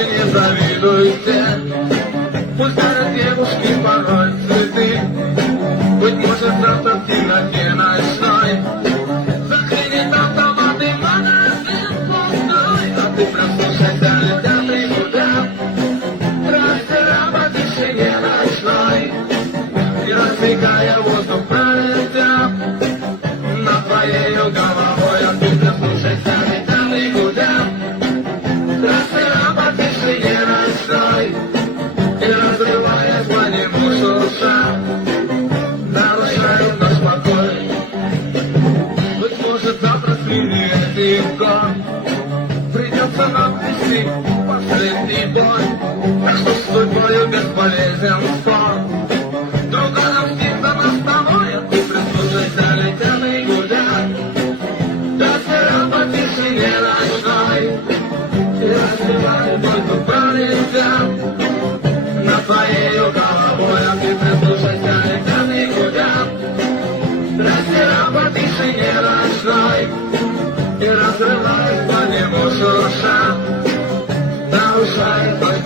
тебе не завидуйте. Пусть дарят девушки порой цветы. Быть может, завтра в темноте ночной заклинит автомат и магазин пустой. А ты прослушайся, летят и гудят трассера по тишине ночной. И раздвигая воздух пролетят над твоею головой. А ты прослушайся, летят и гудят трассера по тишине ночной. И разрываясь по нему шурша, нарушают наш покой. Быть может, завтра сменит легко, придется нам вести последний бой. Так что с судьбою бесполезен спор. Друга нам всегда нас тобой, а ты прислушайся, летят и гудят трассера по тишине ночной. И разрывают воздух пролетят над твоею головой. А ты прислушайся, летят и гудят трассера по тишине ночной. И разрываясь по нему шурша, нарушает наш